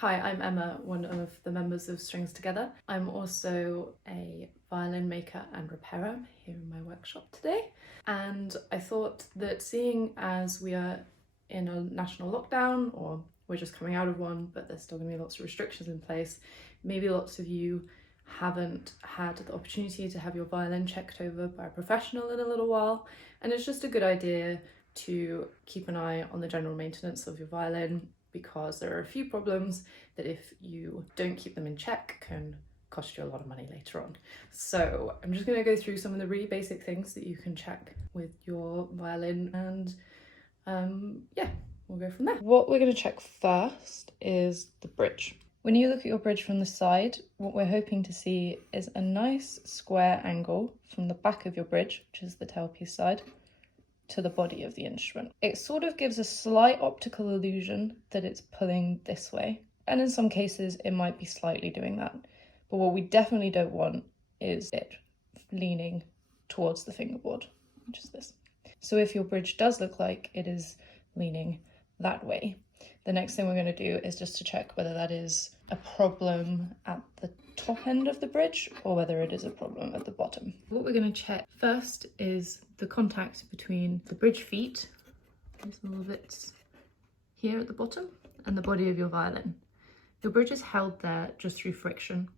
Hi, I'm Emma, one of the members of Strings Together. I'm also a violin maker and repairer here in my workshop today. And I thought that seeing as we are in a national lockdown, or we're just coming out of one, but there's still going to be lots of restrictions in place, maybe lots of you haven't had the opportunity to have your violin checked over by a professional in a little while. And it's just a good idea to keep an eye on the general maintenance of your violin, because there are a few problems that if you don't keep them in check can cost you a lot of money later on. So I'm just going to go through some of the really basic things that you can check with your violin, and yeah, we'll go from there. What we're going to check first is the bridge. When you look at your bridge from the side, what we're hoping to see is a nice square angle from the back of your bridge, which is the tailpiece side, to the body of the instrument. It sort of gives a slight optical illusion that it's pulling this way, and in some cases it might be slightly doing that, but what we definitely don't want is it leaning towards the fingerboard, which is this. So if your bridge does look like it is leaning that way, the next thing we're going to do is just to check whether that is a problem at the top end of the bridge or whether it is a problem at the bottom. What we're going to check first is the contact between the bridge feet, these little bits here at the bottom, and the body of your violin. Your bridge is held there just through friction,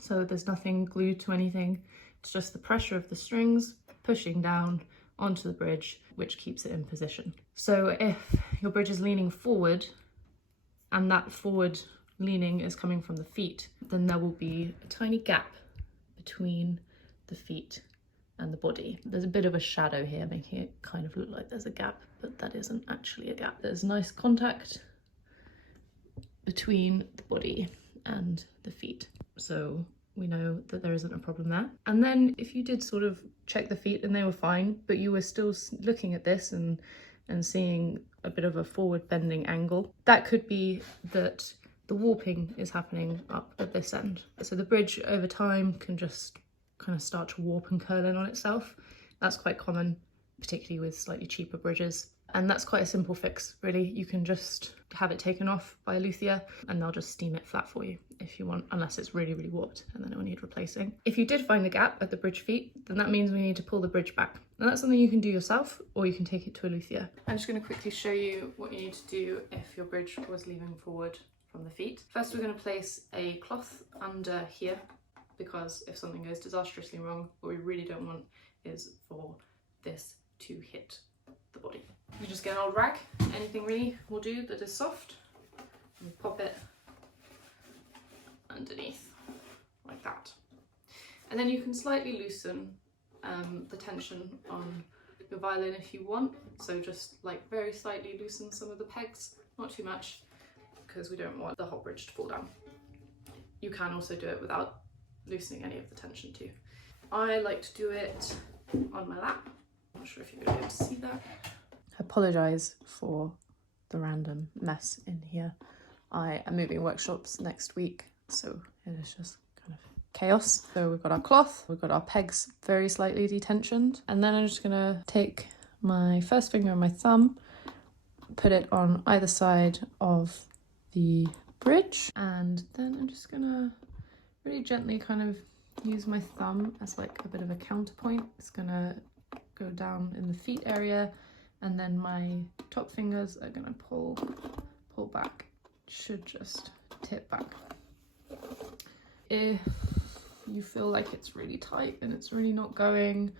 so there's nothing glued to anything. It's just the pressure of the strings pushing down onto the bridge, which keeps it in position. So if your bridge is leaning forward and that forward leaning is coming from the feet, then there will be a tiny gap between the feet and the body. There's a bit of a shadow here making it kind of look like there's a gap, but that isn't actually a gap. There's nice contact between the body and the feet, so we know that there isn't a problem there. And then if you did sort of check the feet and they were fine, but you were still looking at this and seeing a bit of a forward bending angle, that could be that the warping is happening up at this end. So the bridge over time can just kind of start to warp and curl in on itself. That's quite common, particularly with slightly cheaper bridges. And that's quite a simple fix, really. You can just have it taken off by a luthier and they'll just steam it flat for you if you want, unless it's really, really warped and then it will need replacing. If you did find a gap at the bridge feet, then that means we need to pull the bridge back. And that's something you can do yourself, or you can take it to a luthier. I'm just going to quickly show you what you need to do if your bridge was leaning forward from the feet. First, we're going to place a cloth under here, because if something goes disastrously wrong, what we really don't want is for this to hit the body. You just get an old rag, anything really will do that is soft, and pop it underneath like that. And then you can slightly loosen the tension on your violin if you want. So just like very slightly loosen some of the pegs, not too much, because we don't want the whole bridge to fall down. You can also do it without loosening any of the tension too. I like to do it on my lap. I'm not sure if you're going to be able to see that. I apologise for the random mess in here. I am moving workshops next week, so it is just kind of chaos. So we've got our cloth, we've got our pegs very slightly detensioned, and then I'm just going to take my first finger and my thumb, put it on either side of the bridge, and then I'm just going to really gently kind of use my thumb as like a bit of a counterpoint. It's going to go down in the feet area, and then my top fingers are going to pull back. Should just tip back. If you feel like it's really tight and it's really not going,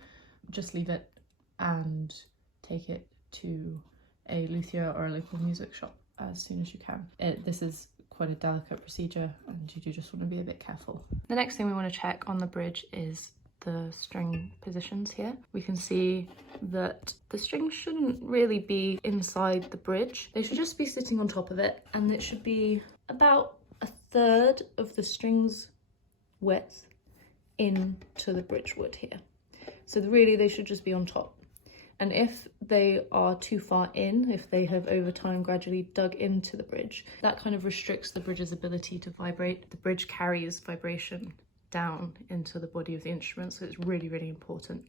just leave it and take it to a luthier or a local music shop as soon as you can. This is quite a delicate procedure and you do just want to be a bit careful. The next thing we want to check on the bridge is the string positions here. We can see that the strings shouldn't really be inside the bridge. They should just be sitting on top of it, and it should be about a third of the string's width into the bridge wood here. So really they should just be on top. And if they are too far in, if they have over time gradually dug into the bridge, that kind of restricts the bridge's ability to vibrate. The bridge carries vibration down into the body of the instrument, so it's really, really important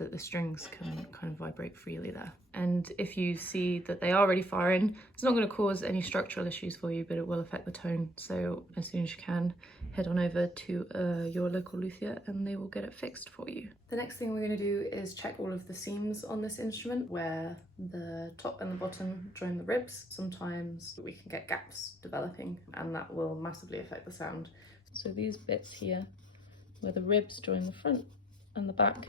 that the strings can kind of vibrate freely there. And if you see that they are really far in, it's not going to cause any structural issues for you, but it will affect the tone. So as soon as you can, head on over to your local luthier and they will get it fixed for you. The next thing we're going to do is check all of the seams on this instrument where the top and the bottom join the ribs. Sometimes we can get gaps developing and that will massively affect the sound. So these bits here where the ribs join the front and the back,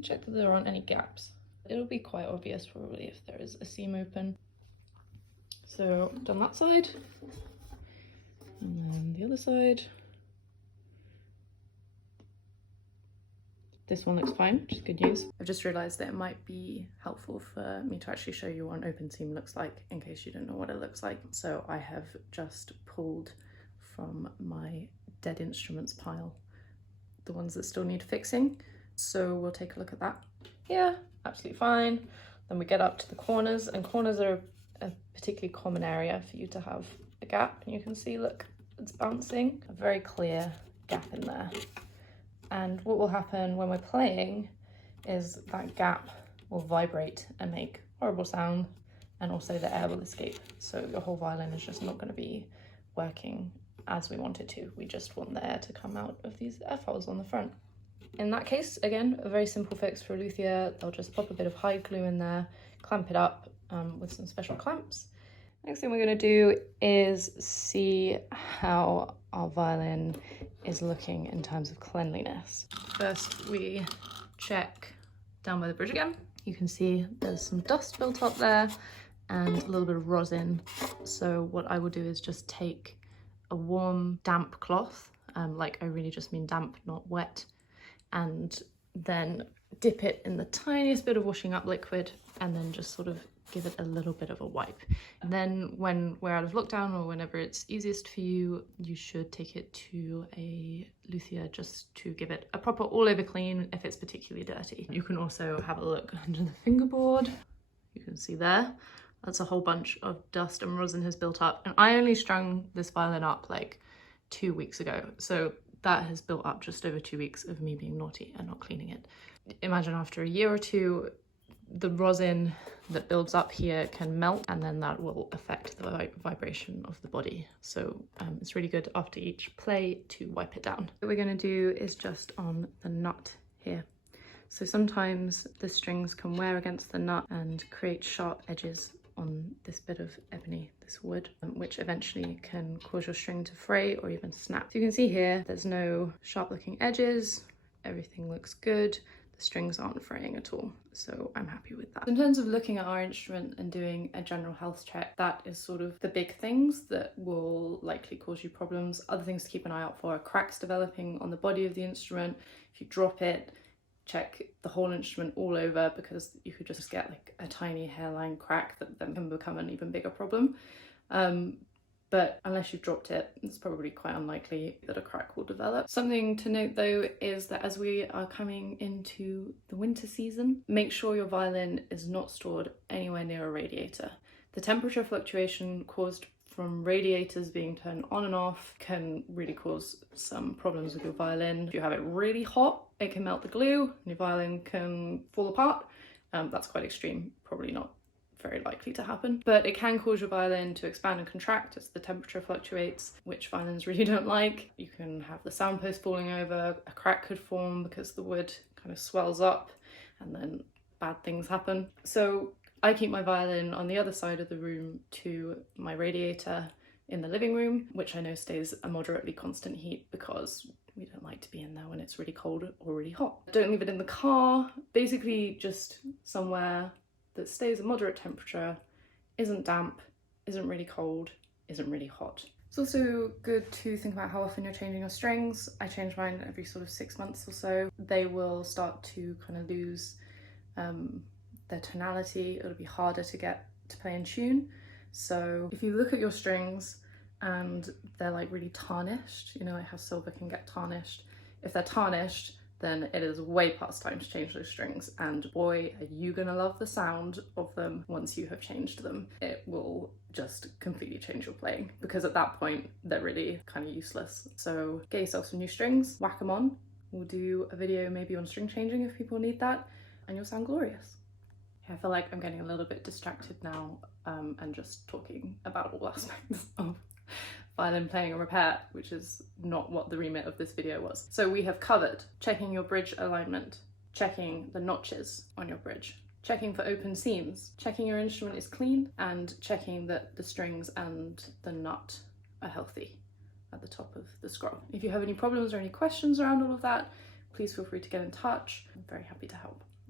check that there aren't any gaps. It'll be quite obvious probably if there is a seam open. So done that side, and then the other side. This one looks fine, which is good news. I've just realised that it might be helpful for me to actually show you what an open seam looks like in case you don't know what it looks like. So I have just pulled from my dead instruments pile the ones that still need fixing. So we'll take a look at that. Yeah, absolutely fine. Then we get up to the corners, and corners are a particularly common area for you to have a gap. And you can see, look, it's bouncing, a very clear gap in there. And what will happen when we're playing is that gap will vibrate and make horrible sound, and also the air will escape. So your whole violin is just not going to be working as we want it to. We just want the air to come out of these air holes on the front. In that case, again, a very simple fix for a luthier. They'll just pop a bit of hide glue in there, clamp it up with some special clamps. Next thing we're going to do is see how our violin is looking in terms of cleanliness. First, we check down by the bridge again. You can see there's some dust built up there and a little bit of rosin. So what I will do is just take a warm, damp cloth, like I really just mean damp, not wet, and then dip it in the tiniest bit of washing up liquid and then just sort of give it a little bit of a wipe. And then when we're out of lockdown or whenever it's easiest for you, you should take it to a luthier just to give it a proper all-over clean if it's particularly dirty. You can also have a look under the fingerboard. You can see there, that's a whole bunch of dust and rosin has built up. And I only strung this violin up like 2 weeks ago. So that has built up just over 2 weeks of me being naughty and not cleaning it. Imagine after a year or two, the rosin that builds up here can melt, and then that will affect the vibration of the body. So it's really good after each play to wipe it down. What we're going to do is just on the nut here. So sometimes the strings can wear against the nut and create sharp edges on this bit of ebony, this wood, which eventually can cause your string to fray or even snap. So you can see here, there's no sharp looking edges, everything looks good. The strings aren't fraying at all, so I'm happy with that. In terms of looking at our instrument and doing a general health check, that is sort of the big things that will likely cause you problems. Other things to keep an eye out for are cracks developing on the body of the instrument. If you drop it, check the whole instrument all over, because you could just get like a tiny hairline crack that then can become an even bigger problem. But unless you've dropped it, it's probably quite unlikely that a crack will develop. Something to note though is that as we are coming into the winter season, make sure your violin is not stored anywhere near a radiator. The temperature fluctuation caused from radiators being turned on and off can really cause some problems with your violin. If you have it really hot, it can melt the glue and your violin can fall apart. That's quite extreme, probably not very likely to happen, but it can cause your violin to expand and contract as the temperature fluctuates, which violins really don't like. You can have the sound post falling over, a crack could form because the wood kind of swells up, and then bad things happen. So I keep my violin on the other side of the room to my radiator in the living room, which I know stays a moderately constant heat because we don't like to be in there when it's really cold or really hot. Don't leave it in the car, basically just somewhere that stays a moderate temperature, isn't damp, isn't really cold, isn't really hot. It's also good to think about how often you're changing your strings. I change mine every sort of 6 months or so. They will start to kind of lose their tonality. It'll be harder to get to play in tune. So if you look at your strings and they're like really tarnished, you know, like how silver can get tarnished. If they're tarnished, then it is way past time to change those strings, and boy, are you gonna love the sound of them once you have changed them. It will just completely change your playing, because at that point they're really kind of useless. So get yourself some new strings, whack them on. We'll do a video maybe on string changing if people need that. and you'll sound glorious. I feel like I'm getting a little bit distracted now and just talking about all aspects of violin playing and repair, which is not what the remit of this video was. So we have covered checking your bridge alignment, checking the notches on your bridge, checking for open seams, checking your instrument is clean, and checking that the strings and the nut are healthy at the top of the scroll. If you have any problems or any questions around all of that, please feel free to get in touch. I'm very happy to help.